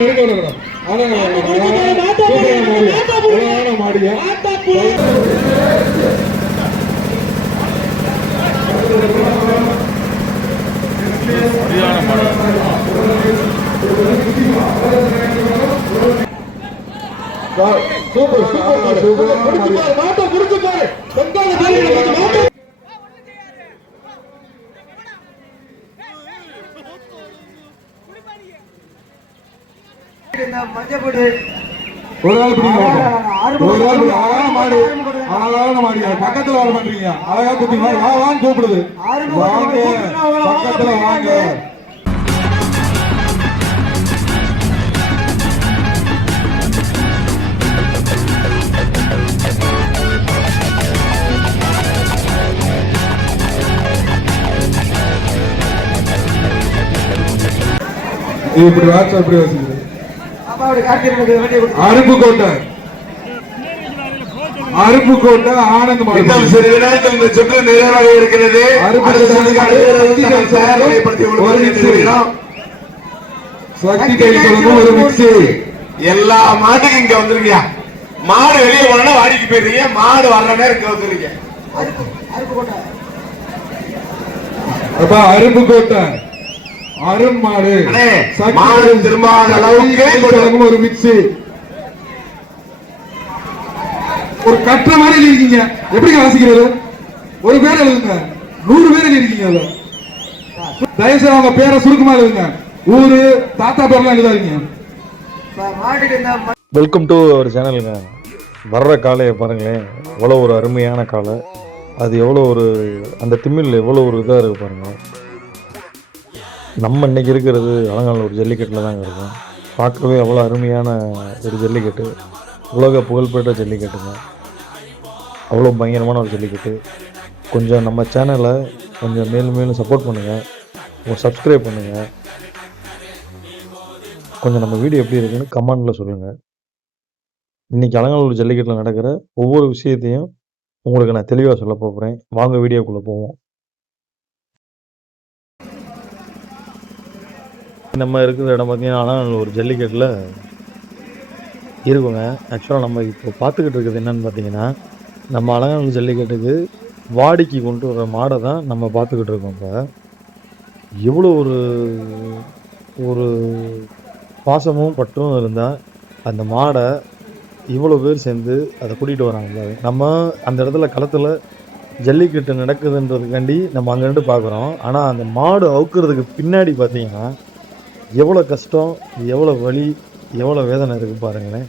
Super super super பக்கத்துல வர மாட்டீங்க அழகா குட்டிங்க வாங்க கூப்பிடுது வாங்க பக்கத்துல வாங்க இப்படி வாட்ஸ் அப்படி வச்சுக்கிறேன் அருப்புக்கோட்டை ஆனந்த் சுற்று நிறைவாக இருக்கிறது. எல்லா மாட்டுக்கும் இங்க வந்துருக்கியா மாடு வெளியே போனா வாடிக்கு போயிருக்கீங்க மாடு வர்ற நேரம் இங்க வந்துருக்கீங்க அருப்புக்கோட்டை அருமாடு மாடு திரும்பாத அளவுக்கு ஒரு மிக்சி ஒரு கற்ற மாதிரி இருக்கீங்க. எப்படி வாசிக்கிறது? ஒரு பேர் எழுதுங்க, 100 பேர் இருக்கீங்க. தயவுசெய்து அவங்க பேரை சுருக்கமா எழுதுங்க. ஊரு தாத்தா பேர்லாம் எழுதாதீங்க. Welcome to our சேனலுங்க. வர்ற காலையை பாருங்களேன், எவ்வளோ ஒரு அருமையான காலை. அது எவ்வளோ ஒரு அந்த திமிழ் எவ்வளோ ஒரு இதாக இருக்குது பாருங்கள். நம்ம இன்றைக்கி இருக்கிறது அலங்காநல்லூர் ஒரு ஜல்லிக்கட்டில் தாங்க இருக்கும். பார்க்கவே அவ்வளோ அருமையான ஒரு ஜல்லிக்கட்டு, உலக புகழ்பெற்ற ஜல்லிக்கட்டுங்க. அவ்வளோ பயங்கரமான ஒரு ஜல்லிக்கட்டு. கொஞ்சம் நம்ம சேனலை கொஞ்சம் மேலும் மேலும் சப்போர்ட் பண்ணுங்கள், சப்ஸ்கிரைப் பண்ணுங்கள். கொஞ்சம் நம்ம வீடியோ எப்படி இருக்குன்னு கமெண்டில் சொல்லுங்கள். இன்றைக்கி அலங்காநல்லூர் ஜல்லிக்கட்டில் நடக்கிற ஒவ்வொரு விஷயத்தையும் உங்களுக்கு நான் தெளிவாக சொல்ல போகிறேன். வாங்க வீடியோக்குள்ளே போவோம். நம்ம இருக்கிற இடம் பார்த்திங்கன்னா அலங்காநல்லூர் ஒரு ஜல்லிக்கட்டில் இருக்குங்க. ஆக்சுவலாக நம்ம இப்போ பார்த்துக்கிட்டு இருக்கிறது என்னென்னு பார்த்தீங்கன்னா, நம்ம அலங்காநல்லூர் ஜல்லிக்கட்டுக்கு வாடிக்கு கொண்டு வர மாடை தான் நம்ம பார்த்துக்கிட்டு இருக்கோம். இப்போ எவ்வளோ ஒரு ஒரு பாசமும் பற்றும் இருந்தால் அந்த மாடை இவ்வளோ பேர் சேர்ந்து அதை கூட்டிகிட்டு வராங்க. நம்ம அந்த இடத்துல களத்தில் ஜல்லிக்கட்டு நடக்குதுன்றதுக்காண்டி நம்ம அங்கேருந்து பார்க்குறோம். ஆனால் அந்த மாடு அவுக்கிறதுக்கு பின்னாடி பார்த்தீங்கன்னா எவ்வளோ கஷ்டம், எவ்வளோ வலி, எவ்வளோ வேதனை இருக்குது பாருங்களேன்.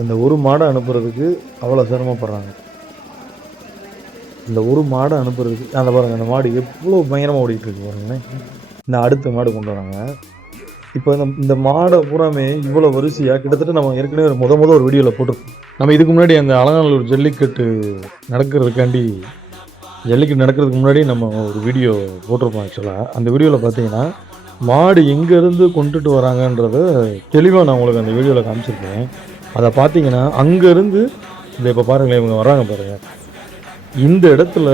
இந்த ஒரு மாடை அனுப்புறதுக்கு அவ்வளோ சிரமப்படுறாங்க. இந்த ஒரு மாடை அனுப்புறதுக்கு அந்த பாருங்கள், அந்த மாடு எவ்வளோ பயங்கரமாக ஓடிட்டு இருக்கு பாருங்களேன். இந்த அடுத்த மாடு கொண்டு வராங்க. இப்போ இந்த மாடை பூராமே இவ்வளோ வரிசையாக கிட்டத்தட்ட நம்ம ஏற்கனவே ஒரு வீடியோவில் போட்டிருக்கோம். நம்ம இதுக்கு முன்னாடி அந்த அலங்காநல்லூர் ஜல்லிக்கட்டு நடக்கிறதுக்கு முன்னாடி நம்ம ஒரு வீடியோ போட்டிருப்போம். ஆக்சுவலாக அந்த வீடியோவில் பார்த்தீங்கன்னா மாடு எங்கேருந்து கொண்டுட்டு வராங்கன்றத தெளிவாக நான் உங்களுக்கு அந்த வீடியோவில் காமிச்சிருக்கேன். அதை பார்த்தீங்கன்னா அங்கேருந்து இந்த இப்போ பாருங்களேன், இவங்க வராங்க பாருங்கள். இந்த இடத்துல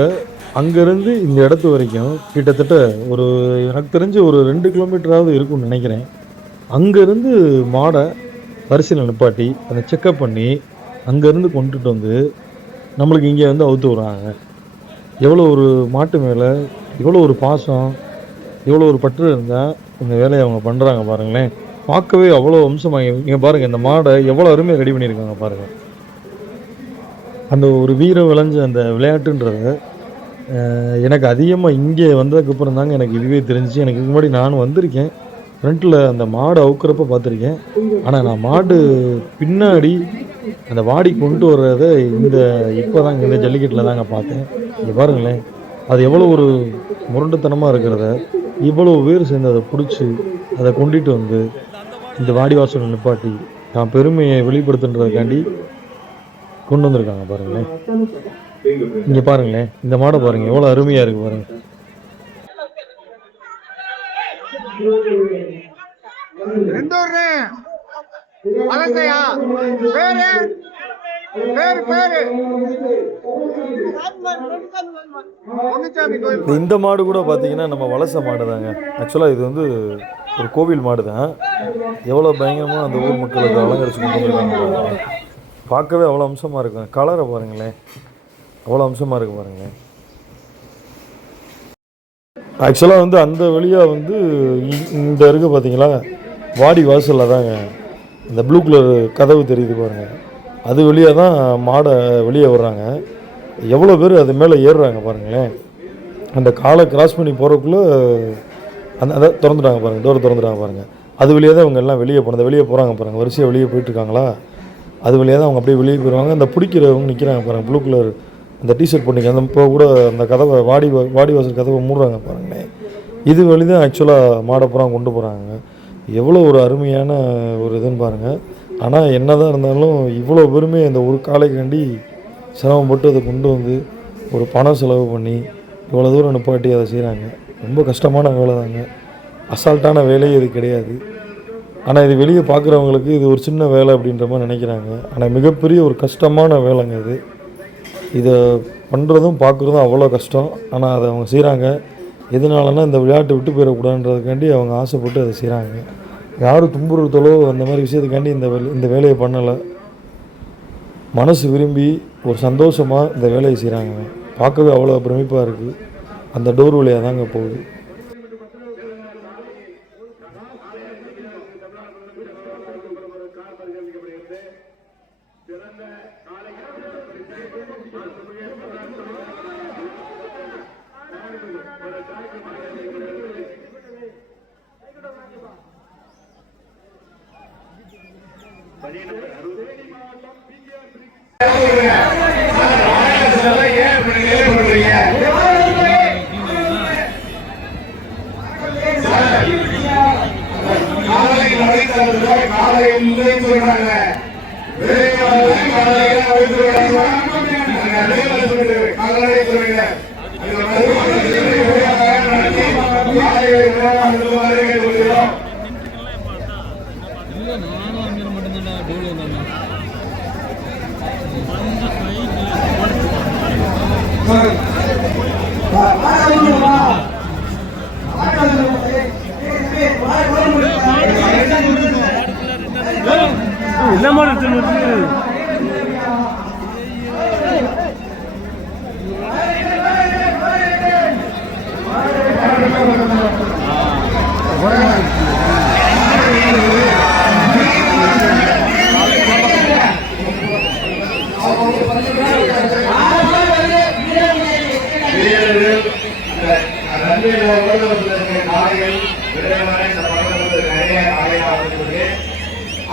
அங்கேருந்து இந்த இடத்து வரைக்கும் கிட்டத்தட்ட ஒரு எனக்கு தெரிஞ்சு ஒரு 2 கிலோமீட்டராவது இருக்கும்னு நினைக்கிறேன். அங்கேருந்து மாடை வரிசையில் நிப்பாட்டி அதை செக்கப் பண்ணி அங்கேருந்து கொண்டுட்டு வந்து நம்மளுக்கு இங்கே வந்து அவுத்து விட்றாங்க. எவ்வளோ ஒரு மாட்டு மேலே எவ்வளோ ஒரு பாசம், எவ்வளோ ஒரு பற்று இருந்தால் இந்த வேலையை அவங்க பண்ணுறாங்க பாருங்களேன். பார்க்கவே அவ்வளோ வம்சமாக. இங்கே பாருங்கள், இந்த மாடை எவ்வளோ அருமையாக ரெடி பண்ணியிருக்காங்க பாருங்கள். அந்த ஒரு வீரம் விளைஞ்ச அந்த விளையாட்டுன்றத எனக்கு அதிகமாக இங்கே வந்ததுக்கப்புறம் தாங்க எனக்கு இதுவே தெரிஞ்சிச்சு. எனக்கு இதுக்கு முன்னாடி நானும் வந்திருக்கேன், ஃப்ரண்ட்டில் அந்த மாடு அவுக்கிறப்ப பார்த்துருக்கேன். ஆனால் நான் மாடு பின்னாடி அந்த வாடி கொண்டு வர்றதை இப்போ தாங்க இந்த ஜல்லிக்கட்டில் தாங்க பார்த்தேன். இங்கே பாருங்களேன், அது எவ்வளோ ஒரு முரண்டுத்தனமாக இருக்கிறத இவ்வளோ பேர் சேர்ந்து அதை பிடிச்சி அதை கொண்டுட்டு வந்து இந்த வாடிவாசல் நிப்பாட்டி தான் பெருமையை வெளிப்படுத்துன்றதுக்காண்டி கொண்டு வந்திருக்காங்க பாருங்களேன். இங்கே பாருங்களேன், இந்த மாடை பாருங்கள் எவ்வளோ அருமையாக இருக்குது பாருங்கள். இந்த மாடு கூட பார்த்தீங்கன்னா நம்ம வலச மாடு தாங்க. ஆக்சுவலாக இது வந்து ஒரு கோவில் மாடு தான். எவ்வளோ பயங்கரமாக அந்த ஊர் மக்களுக்கு அலங்கரித்து கொண்டு வந்திருக்காங்க பாருங்கள். பார்க்கவே அவ்வளோ அம்சமாக இருக்கும். கலரை பாருங்களேன், அவ்வளோ அம்சமாக இருக்குது பாருங்களேன். ஆக்சுவலாக வந்து அந்த வழியாக வந்து இந்த இருக்க பார்த்தீங்களா, வாடி வாசலில் தாங்க இந்த ப்ளூ கலர் கதவு தெரியுது பாருங்கள். அது வழியாக தான் மாடை வெளியே விடுறாங்க. எவ்வளோ பேர் அது மேலே ஏறுறாங்க பாருங்களேன். அந்த காலை கிராஸ் பண்ணி போகிறக்குள்ளே அதை திறந்துட்டாங்க பாருங்கள், டோர் திறந்துட்டாங்க பாருங்கள். அது வழியாக தான் அவங்க எல்லாம் வெளியே போனது, வெளியே போகிறாங்க பாருங்கள். வரிசையாக வெளியே போயிட்டுருக்காங்களா, அது வழியாக தான் அவங்க அப்படியே வெளியே போயிடுவாங்க. அந்த பிடிக்கிறவங்க நிற்கிறாங்க பாருங்கள், ப்ளூ கலர் அந்த டிஷர்ட் பண்ணிக்க அந்த இப்போ கூட அந்த கதவை வாடி வாசல் கதவை மூடுறாங்க பாருங்களேன். இது வழி தான் ஆக்சுவலாக மாடை பூரா கொண்டு போகிறாங்க. எவ்வளோ ஒரு அருமையான ஒரு இதுன்னு பாருங்கள். ஆனால் என்ன தான் இருந்தாலும் இவ்வளோ பேருமே இந்த ஒரு காலைக்காண்டி சிரமப்பட்டு அதை கொண்டு வந்து ஒரு பணம் செலவு பண்ணி இவ்வளோ தூரம் நிப்பாட்டி அதை செய்கிறாங்க. ரொம்ப கஷ்டமான வேலை தாங்க, அசால்ட்டான வேலையே இது கிடையாது. ஆனால் இது வெளியே பார்க்குறவங்களுக்கு இது ஒரு சின்ன வேலை அப்படின்ற மாதிரி நினைக்கிறாங்க. ஆனால் மிகப்பெரிய ஒரு கஷ்டமான வேலைங்க இது. இதை பண்ணுறதும் பார்க்குறதும் அவ்வளோ கஷ்டம். ஆனால் அதை அவங்க செய்கிறாங்க. எதனாலனா இந்த விளையாட்டை விட்டு போயிடக்கூடாதுன்றதுக்காண்டி அவங்க ஆசைப்பட்டு அதை செய்கிறாங்க. யாரும் துன்புறுத்தலோ அந்த மாதிரி விஷயத்துக்காண்டி இந்த வேலையை பண்ணலை. மனசு விரும்பி ஒரு சந்தோஷமாக இந்த வேலையை செய்கிறாங்க. பார்க்கவே அவ்வளோ பிரமிப்பாக இருக்குது. அந்த டோர் வழியாக தாங்க போகுது.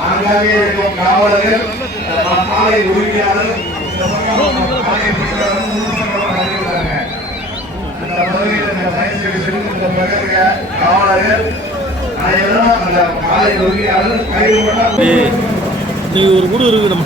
ஆங்காங்கே இருக்கும் காவலர்கள் காலை உரிமையாளர் காவலர்கள் அனைவரும் அந்த காலை உரிமையாளர் ஒரு குடு இருக்குது நம்ம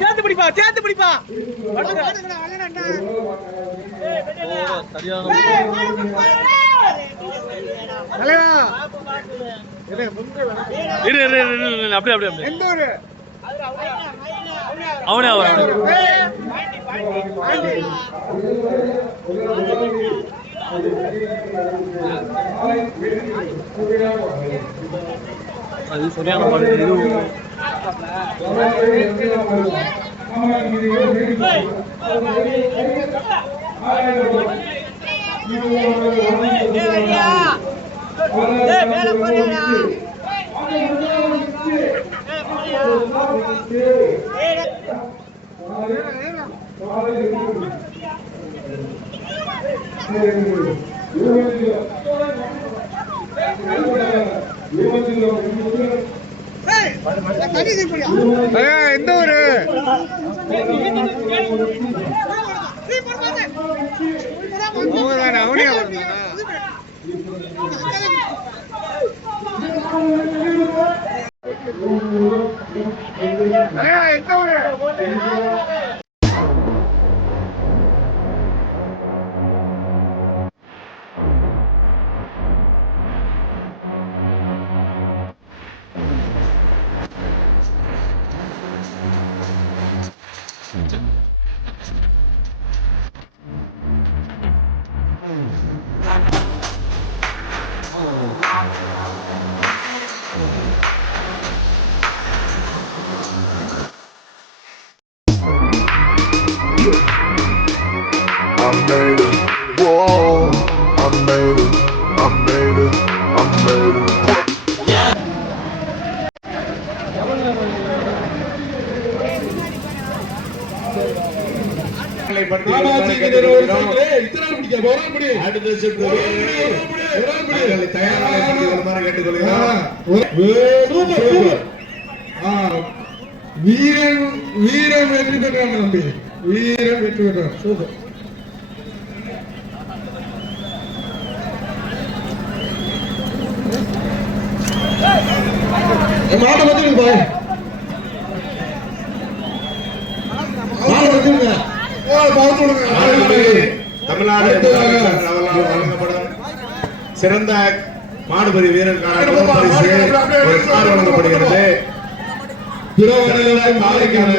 சேர்த்து பிடிப்பா அப்படியே அவனே அது சரியான பாடு எந்த ஒரு அவனியா I made it. Whoa, I made it. I made it. I made it. அடுத்த சுற்று தயாராக கேட்டுக்கொள்கிறோம். வீரன் வீரன் வெற்றி பெற்றாங்க தம்பி, வீரன் வெற்றி பெற்றார். சூப்பர். மாட்டை பத்தி பாய் தமிழ்நாடு வழங்கப்படும் சிறந்த மாடுபடி வீரருக்கான வழங்கப்படுகிறது.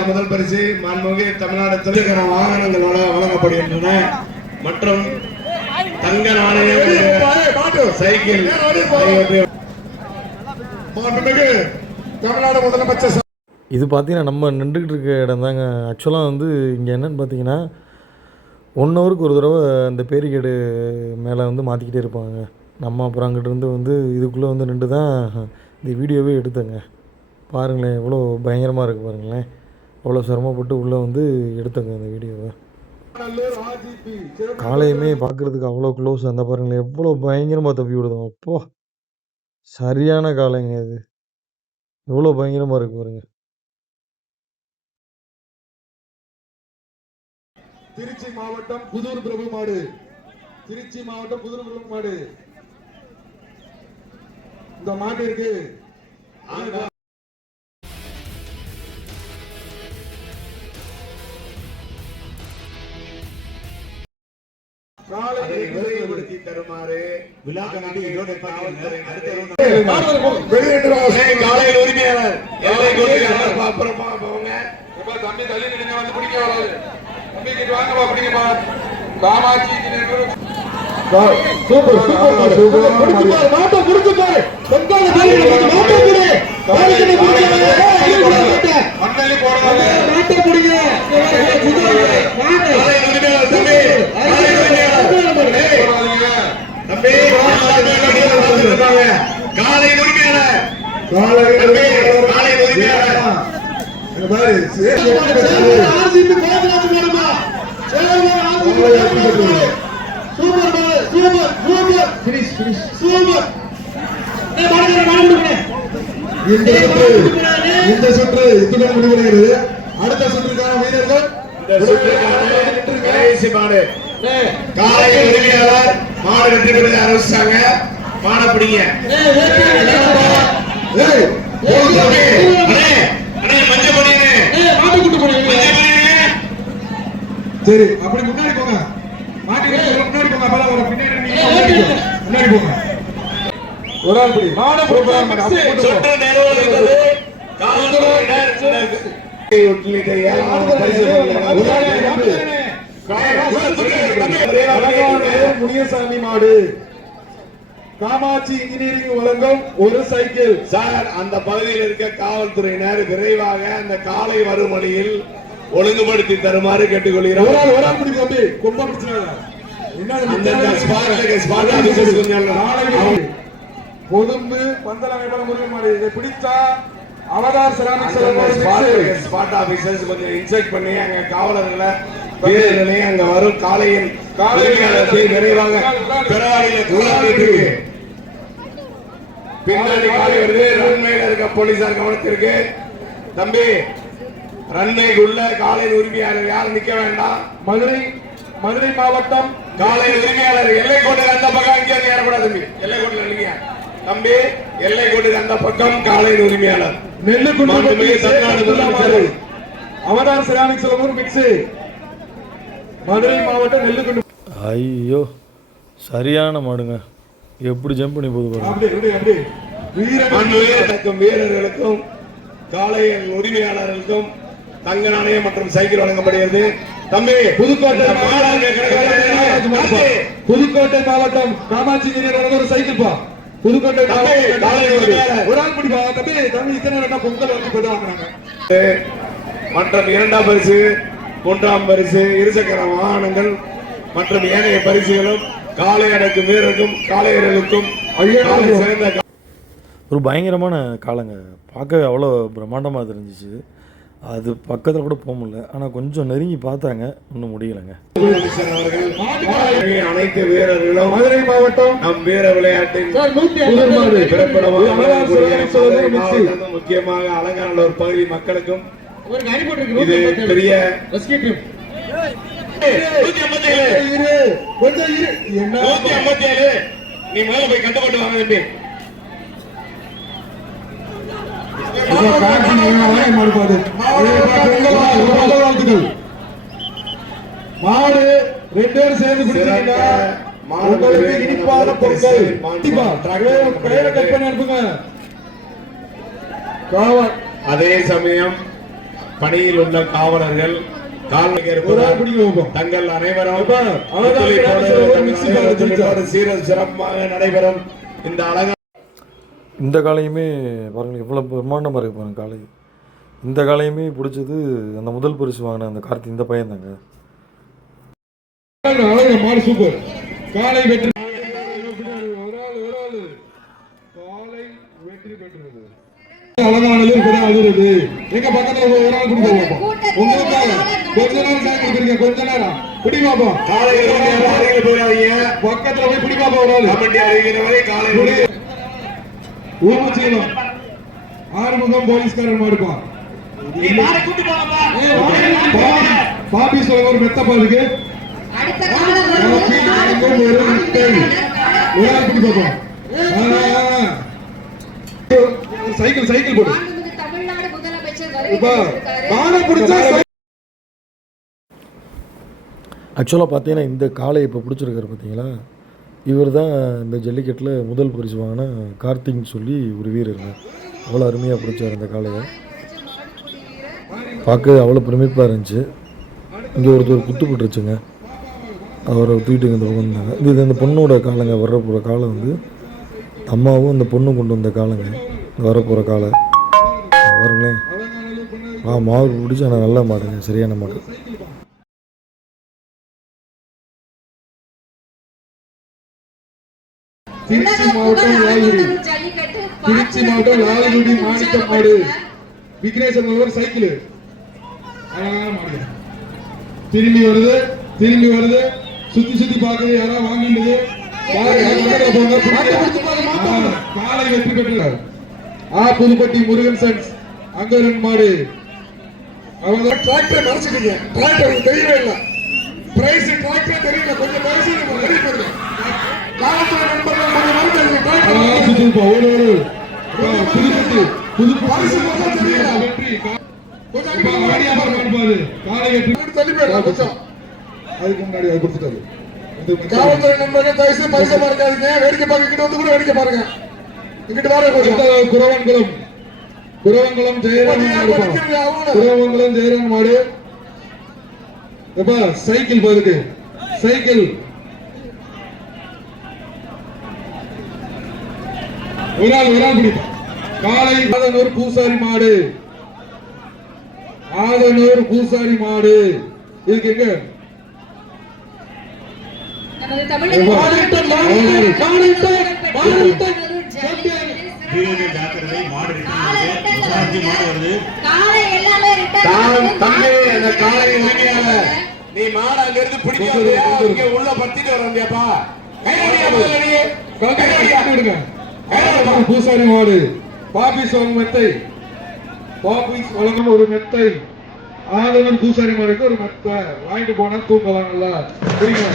முதல் பரிசு மாண்புமிகு தமிழ்நாடு துணைக்கர வாகனங்கள் வழங்கப்படுகின்றன. மற்றும் தங்க நாணயம், சைக்கிள் தமிழ்நாடு முதலமைச்சர். இது பார்த்தீங்கன்னா நம்ம நின்றுக்கிட்டு இருக்க இடம் தாங்க. ஆக்சுவலாக வந்து இங்கே என்னென்னு பார்த்தீங்கன்னா 1 ஹவருக்கு ஒரு தடவை அந்த பேரிகேடு மேலே வந்து மாற்றிக்கிட்டே இருப்பாங்க. நம்ம அப்புறம் அங்கிட்டிருந்து வந்து இதுக்குள்ளே வந்து நின்று தான் இந்த வீடியோவே எடுத்தேங்க. பாருங்களேன் எவ்வளோ பயங்கரமாக இருக்குது பாருங்களேன். அவ்வளோ சிரமப்பட்டு உள்ளே வந்து எடுத்தேங்க இந்த வீடியோவை. காலையுமே பார்க்குறதுக்கு அவ்வளோ க்ளோஸ். அந்த பாருங்களேன் எவ்வளோ பயங்கரமாக தப்பி விடுதோம். அப்போ சரியான காலைங்க இது. எவ்வளோ பயங்கரமாக இருக்குது பாருங்க. திருச்சி மாவட்டம் புதூர் பிரபு மாடு, திருச்சி மாவட்டம் புதூர் பிரபு மாடு. இந்த மாடு இருக்கு. விரைவுபடுத்தி தருமாறு காலையில் உரிமையாளர் அப்புறமா போங்க. தம்பி தள்ளி நின்று வந்து பிடிக்க வராது. தம்பிக்கிட்டு வாங்கப்பா, பிடிங்கப்பா. Kamatchi super super super. மாட்டை புடிச்சு பாரு. பெண்கால மாட்டை புடி. காலையில புடிங்க. மண்ணலி போடுங்க. மாட்டை புடிங்க. காலையில் உரிமையாளர் தம்பி. காலையில் உரிமையாளர் தம்பி. காலையில் உரிமையாளர். காலையில் உரிமையாளர். இந்த சுற்று இத்துடன் முடிவடைகிறது. அடுத்த சுற்றுக்கான வீரர்கள் கடைசி மாடு காலையில் உரிமையாளர் மாடு வெற்றி பெறுவதை அறிவிச்சாங்க. மாட பிடிங்க. சரி, அப்படி முன்னாடி போங்க. முன்னாடி போங்க. அப்பதான் ஒரு பின்னாடி முன்னாடி போங்க. ஒரு ஆள் படி. சுற்று நிறைவடைந்தது. முனியசாமி மாடு காமாட்சி இன்ஜினியரிங் வழங்கும் ஒரு சைக்கிள். சார், அந்த பகுதியில் இருக்க காவல்துறையினர் விரைவாக அந்த காலை வரும் வழியில் ஒழுங்குபடுத்தி தருமாறு கேட்டுக்கொள்கிறோம். பொதும்பு பந்தல் அமைப்பாளர் முருகன் மாடு. இதை பிடித்தா அவதார் ஸ்பாட் ஆபீசர்ஸ் கொஞ்சம் இன்செக்ட் பண்ணி அங்க காவலர்களை வீரர்களையும் அங்க வரும் காலையில் விரைவாக பெறவாடியில் கூடாது. பின்னாடி காலை வருது. ரன்வேல இருக்க போலீசார் கவனத்திற்கு. தம்பி, ரன்வேக்கு உள்ள காலையின் உரிமையாளர் யாரும் நிக்க வேண்டாம். மதுரை மாவட்டம் காலையின் உரிமையாளர் எல்லை கோட்டுக்கு அந்த பக்கம் அங்கே ஏறக்கூடாது தம்பி. எல்லை கோட்டுல இல்லைங்க தம்பி, எல்லை கோட்டுக்கு அந்த பக்கம் காலையின் உரிமையாளர் நெல்லுக்குண்டு அவதார் செராமிக் சிலம்பூர் மிக்ஸ் மதுரை மாவட்டம் நெல்லுக்குண்டு. ஐயோ சரியான மாடுங்க, எப்படி ஜம்ப் பண்ணி போகுது பாருங்க. வீரர்களுக்கும் காளையின் உரிமையாளர்களுக்கும் தங்க நாணயம் மற்றும் சைக்கிள் வழங்கப்படுகிறது. தம்பி, புதுக்கோட்டை மாவட்டம் காமாட்சி ஒரு சைக்கிள் பா. புதுக்கோட்டை ஒரு ஆள் பிடிப்பா தம்பி. தம்பி இத்தனை பொங்கல் வந்து போடுவாங்க. மற்றும் இரண்டாம் பரிசு, மூன்றாம் பரிசு, இருசக்கர வாகனங்கள் மற்றும் ஏனைய பரிசுகளும் காளை அடக்கும் வீரருக்கும் காளையர்களுக்கும் சேர்ந்த ஒரு பயங்கரமான காலங்க, பார்க்க அவ்வளோ பிரம்மாண்டமாக தெரிஞ்சிச்சு. அது பக்கத்தில் கூட போக முடியல, ஆனால் கொஞ்சம் நெருங்கி பார்த்தாங்க, ஒன்றும் முடியலைங்க. அனைத்து வீரர்களும் மதுரை மாவட்டம் நம் வீர விளையாட்டின் முக்கியமாக அலங்காநல்லூர் பகுதி மக்களுக்கும் இது பெரிய 157. நீ மேல போய் கட்டுப்பட்டு வாங்க தம்பி. மாடு 2 பேரும் சேர்ந்து உங்களுக்கு இனிப்பான பொருட்கள் அனுப்புங்க. அதே சமயம் பணியில் உள்ள காவலர்கள் தங்கள் அனைவரும் சீரல் சிறப்பாக நடைபெறும் இந்த அழகான இந்த காலையுமே பாருங்கள் எவ்வளோ பிரம்மாண்டமாக இருக்கு பாருங்க காலை. இந்த காலையுமே பிடிச்சது அந்த முதல் பரிசு வாங்கின அந்த கார்த்தி, இந்த பையன் தாங்க. மாடு சூப்பர். காலை வெற்றி பெற்றது. அலங்காநல்லூர் கூட அழுது. எங்க பக்கத்துல ஒரு ஆள் கொடுக்க உங்களுக்கு கொஞ்ச நேரம் டைம் கொடுக்குறீங்க. கொஞ்ச நேரம் பிடி பாப்போம். காலை போயிடாதீங்க, பக்கத்துல போய் பிடி பாப்போம். ஒரு ஆள் கமிட்டி அறிவிக்கிற வரை காலை ஊமச்சீலம் ஆறுமுகம் போலீஸ்காரர் மாடுப்பா. பாப்பி சொல்ல ஒரு மெத்தப்பா இருக்கு. சைக்கிள் போடு. ஆக்சுவலாக பார்த்தீங்கன்னா இந்த காளை இப்போ பிடிச்சிருக்காரு பார்த்தீங்களா, இவர் தான் இந்த ஜல்லிக்கட்டில் முதல் பரிசு வாங்கின கார்த்திக்னு சொல்லி ஒரு வீரருங்க. அவ்வளோ அருமையாக பிடிச்சார் அந்த காளையை, பார்க்க அவ்வளோ பிரமிப்பாக இருந்துச்சு. இங்கே ஒருத்தர் குத்து போட்டுருச்சுங்க, அவரை தூக்கிட்டு இந்த பக்கம் வந்தாங்க. இது அந்த பொண்ணோட காலங்க, வரப்போகிற காலம் வந்து அம்மாவும் அந்த பொண்ணும் கொண்டு வந்த காலங்க, வரப்போகிற காலை பாருங்களேன். மாவு பிடிச்சி ஆனால் நல்ல மாடுங்க, சரியான மாடு. திருச்சி மாவட்டம் லால்குடி மாணிக்க மாடு விக்னேஸ்வரன் ஒரு சைக்கிள் திரும்பி வருது. சுத்தி பார்க்குது. யாராவது வாங்கிடுது. காலை வெற்றி பெற்றார். புதுப்பட்டி முருகன் சன்ஸ் அங்கரன் மாடு. அவங்க டிராக்டர் மறைச்சிட்டீங்க. டிராக்டர் தெரியவே இல்லை. பிரைஸ் டிராக்டர் தெரியல. கொஞ்சம் பரிசு காலத்துல நண்பர்கள் புது பரிசு தெரியல. வெற்றி அதுக்கு முன்னாடி அது கொடுத்துட்டாரு. காவல்துறை நண்பர்கள் பரிசு பரிசமா இருக்காதுங்க. வேடிக்கை பார்க்க இங்கிட்ட வந்து கூட வேடிக்கை பாருங்க. இங்கிட்டு வர குரவங்குளம் ஜெயராமன் மாடு. சைக்கிள் பாருங்க. சைக்கிள் ஒரு ஆள் பிடிப்பா. காலை ஆதனூர் பூசாரி மாடு. இதுக்கு எங்க நீ மாடு அங்க இருந்து பிடிக்க உள்ள பத்திட்டு வரப்பா. பூசாரி மாடு பாபிஸ் வழங்கும் மெத்தை, பாபிஸ் வழங்கும் ஒரு மெத்தை, ஆதவன் பூசாரி மாடுக்கு ஒரு மெத்தை வாங்கிட்டு போனா தூக்கலாம் நல்லா. புரியுங்க?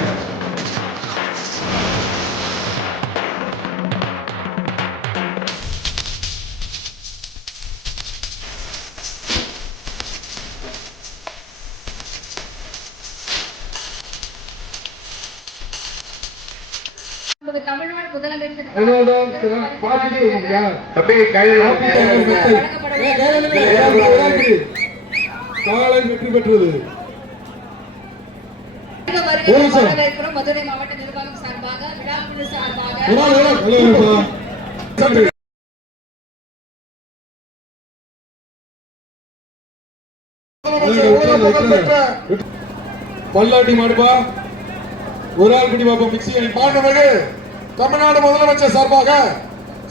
தமிழ்நாடு முதலமைச்சர் காலை வெற்றி பெற்றது. மதுரை மாவட்ட நிர்வாகம் சார்பாக விழாக்குழு சார்பாக பல்லாட்டி மாடுபா ஒரு ஆள் குடி பாப்பா மிக்சி மாண்புமிகு தமிழ்நாடு முதலமைச்சர் சார்பாக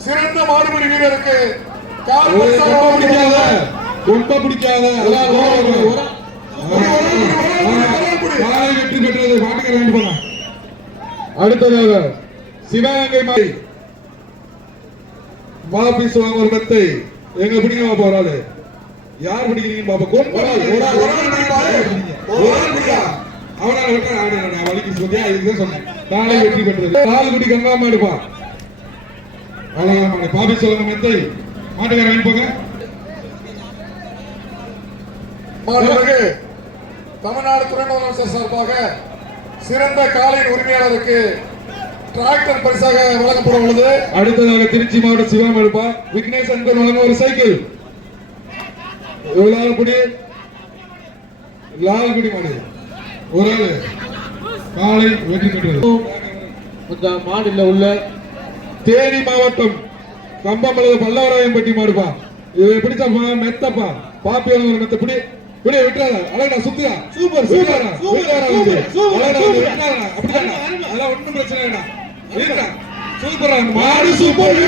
சிறந்த மாடுபிடி வீரருக்கு ரொம்ப பிடிக்காத வெற்றி பெற்றது மாட்டுக்கார வேண்டு போன. அடுத்ததாக சிவகங்கை மாடி மாபீஸ் வாங்க ஒரு மெத்தை எங்க பிடிங்க பாப்பா ஒரு ஆளு. யார் பிடிக்கிறீங்க பாப்பா? அவனால வலிக்கு சொல்லியா இதுதான் சொன்னேன். நாளை வெற்றி பெற்றது 4 குட்டி கங்கா மாடுப்பா. அழகா மாடு பாபி சொல்லுங்க மெத்தை மாட்டுக்கார வாங்கி போங்க. தமிழ்நாடு துணை முதலமைச்சர் சார்பாக சிறந்த காளையின் உரிமையாளருக்கு டிராக்டர் பரிசாக வழங்கப்பட உள்ளது. அடுத்ததாக திருச்சி மாவட்ட சிவம் எடுப்பா விக்னேஷ் அன்பர் வழங்க ஒரு சைக்கிள். லால்குடி மாடு ஒரு ஆளு காலை வெற்றி பெற்றது. இந்த மாடுல உள்ள தேனி மாவட்டம் கம்பமலது பல்லவராயம்பட்டி மாடுப்பா. இது பிடிச்சப்பா மெத்தப்பா பாப்பி ஒரு மெத்த பிடி பிடி விட்டுறாத அழகா சுத்தியா சூப்பர் சூப்பர் அதெல்லாம் ஒண்ணும் பிரச்சனை இல்ல. சூப்பரா மாடு சூப்பர்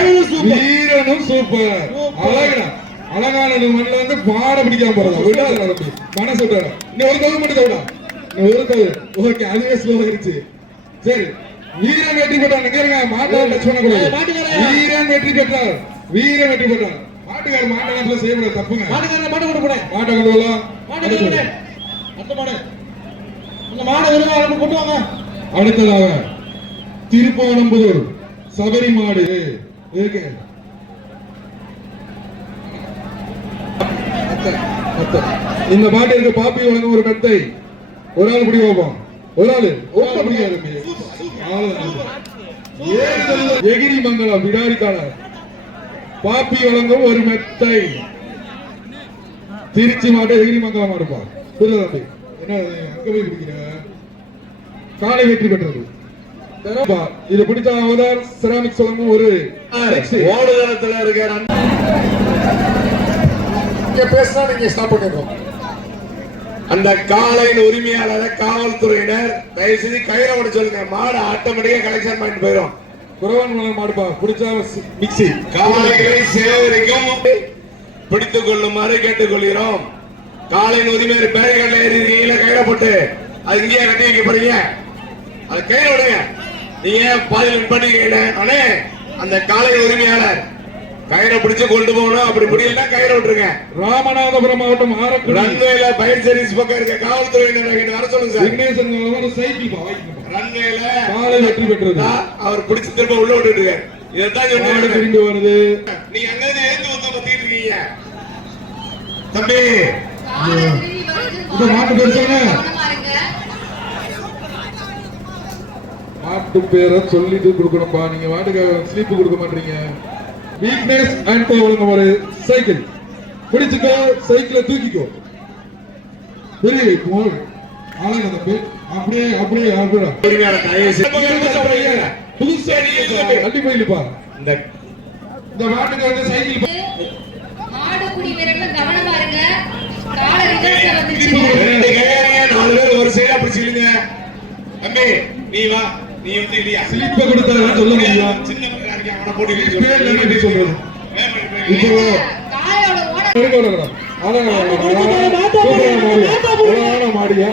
வீரனும் சூப்பர் அழகா அழகானது மண்ணில் வந்து பாட பிடிக்காம போறதா விடாத மனசு விட்டாட. இன்னும் ஒரு கவு மட்டும் தவிடா ஒரு கவு ஓகே அதுவே ஸ்லோ ஆயிருச்சு. சரி வீரன் வெற்றி பெற்றார். கேளுங்க மாட்டாளர் டச் பண்ணக்கூடாது. வீரன் வெற்றி பெற்றார். வீரன் வெற்றி பெற்றார். மாட்டுக்கார மாட்டாளர்ல செய்யக்கூடாது தப்புங்க. மாட்டுக்கார மாட்ட கொண்டு போறேன் மாட்ட கொண்டு வரலாம். அந்த மாடு இந்த மாடு வருவாங்க கொண்டு வாங்க. அடுத்ததாக திருப்பவனம்புதூர் சபரி மாடு இருக்கு. இந்த மாட்டிற்கு பாப்பி வழங்க ஒரு மெத்தை ஒரு ஆள் பிடி வைப்போம். ஒரு ஆளு பிடிக்காது. எகிரி மங்கலம் விடாரிக்காளர் பாப்பி வழங்கும் ஒரு மெத்தை. திருச்சி மாட்டை எகிரி மங்கலம் மாடுப்பா. புரியுது என்ன அங்க போய் பிடிக்கிற காலை வெற்றி பெற்றது. இது பிடிச்ச அவதார் செராமிக் வழங்கும் ஒரு ஓடுதளத்துல இருக்கிற பேசினா நீங்க ஸ்டாப் பண்ணிடுறோம். அந்த காளையின் உரிமையாளரை காவல்துறையினர் தயவு செய்து கையில விட சொல்லுங்க. மாடு ஆட்டோமேட்டிக்கா கலெக்ஷன் பண்ணிட்டு போயிடும். குறவன் மாடுப்பா பிடிச்சா மிக்சி காளைகளை சேகரிக்கும் பிடித்துக் கொள்ளுமாறு கேட்டுக்கொள்கிறோம். காளையின் உரிமையாளர் பேரைகள்ல ஏறி இருக்கீங்களா கையில போட்டு அது இங்கேயே கட்டி வைக்க போறீங்க. அது கையில விடுங்க. நீங்க பாதியில் பண்ணிக்கீங்க. அண்ணே அந்த காளையின் உரிமையாளர் கயிறை பிடிச்சு கொண்டு போகணும். அப்படி முடியலன்னா கயிறை விட்டுருங்க. ராமநாதபுரம் மாவட்டம் ஆரக்குடி ரன்வேல பயர் சர்வீஸ் பக்கம் இருக்க காவல்துறையினர் வர சொல்லுங்க சார். விக்னேசன் சைக்கிள் ரன்வேல காலை வெற்றி பெற்றது. அவர் பிடிச்சு திரும்ப உள்ள விட்டுருக்காரு. இதைத்தான் சொன்னாங்க. திரும்பி வருது. நீங்க அங்க எழுந்து வந்து பத்திட்டு இருக்கீங்க தம்பி. இந்த மாட்டு பேர் சொல்லுங்க. மாட்டு பேரை சொல்லிட்டு கொடுக்கணும்பா. நீங்க மாட்டுக்கு ஸ்லீப் கொடுக்க மாட்டீங்க. வீக்னஸ் அண்ட் ஒழுங்கு ஒரு சைக்கிள் பிடிச்சுக்கோ. சைக்கிளை தூக்கிக்கோ. பெரிய ஆளுங்க தம்பி அப்படியே அப்படியே புதுசா அள்ளி போயிலுப்பா. இந்த மாட்டுக்கு வந்து சைக்கிள் மாடுபிடி வீரர்கள் கவனமா இருங்க. காலை ரிவர்ஸ்ல வந்துருச்சு. 4 பேர் ஒரு சைடா பிடிச்சிருங்க தம்பி. நீ வா நீ வந்து இல்லையா ஸ்லிப்ப கொடுத்தா சொல்ல முடியும். சின்ன பையனா இருக்கேன் அவனை போட்டு சொல்றது இப்போ காலையோட ஓட மாடியா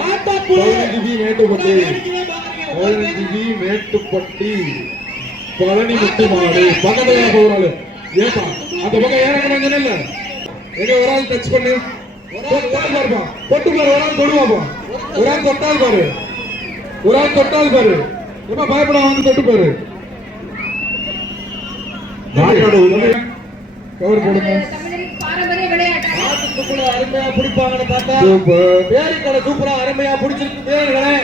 15 மேட்டுப்பட்டி பழனி முத்து மாடு பக்கத்துல போறாரு ஏப்பா அந்த பக்கம் ஏறக்கூடாது இல்ல எங்க ஒரு ஆள் டச் பண்ணு தொட்டால் பாருப்பா தொட்டு பாரு ஒரு ஆள் தொடுவாப்பா ஒரு ஆள் தொட்டால் பாரு ஒரு ஆள் தொட்டால் பாரு எப்ப பயப்படாம வந்து தொட்டு பாரு கவர் போடுங்க தமிழரின் பாரம்பரிய விளையாட்டு அருமையா பிடிப்பாங்கன்னு பார்த்தா சூப்பர் பேரிக்கடை சூப்பரா அருமையா பிடிச்சிருக்கு பேர்களே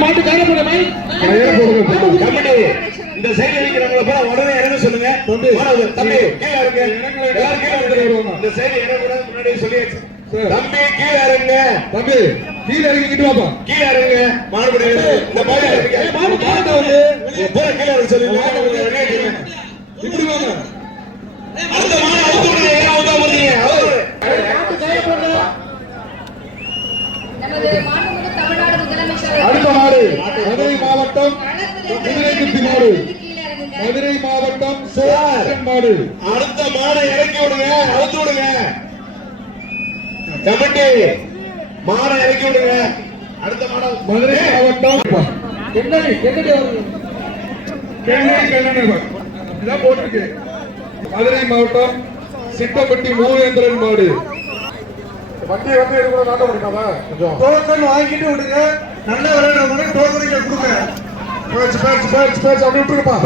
மாட்டு கையில போட மை கமிட்டி இந்த சைடு இருக்கிறவங்கள போல உடனே இறங்க சொல்லுங்க தம்பி கீழே இறங்க எல்லாரும் கீழே இறங்க இந்த சைடு இறங்க முன்னாடியே சொல்லியாச்சு தம்பி கீழே இறங்க தம்பி கீழே இறங்கிட்டு வாப்பா கீழே இறங்க மாடுபடி இந்த மாதிரி போற கீழே இறங்க சொல்லுங்க இப்படி வாங்க அடுத்த மாடு அவுத்து விடுங்க ஏன் அவுத்தா போறீங்க மாட்டு கையில போட நமது மாண்புமிகு தமிழ்நாடு முதலமைச்சர் அடுத்த மாடு மதுரை மாவட்டம் குதிரைக்குட்டி மாடு கீழே இறங்குங்க. மதுரை மாவட்டம் சோழன் மாடு அடுத்த மாடை இறக்கி விடுங்க அவுத்து விடுங்க கமிட்டி மாடை இறக்கி விடுங்க அடுத்த மாடை மதுரை மாவட்டம் என்னடி வருது கெண்ணடி அப்படிதான் போட்டிருக்கு மதுரை மாவட்டம் சிட்டப்பட்டி மூவேந்திரன் மாடு வண்டி வந்து இது கூட நாட்டம் இருக்காம கொஞ்சம் டோக்கன் வாங்கிட்டு விடுங்க நல்ல விளையாடுறவங்க டோக்கன் கொடுங்க பேச்சு பேச்சு பேச்சு பேச்சு அப்படி விட்டுருப்பா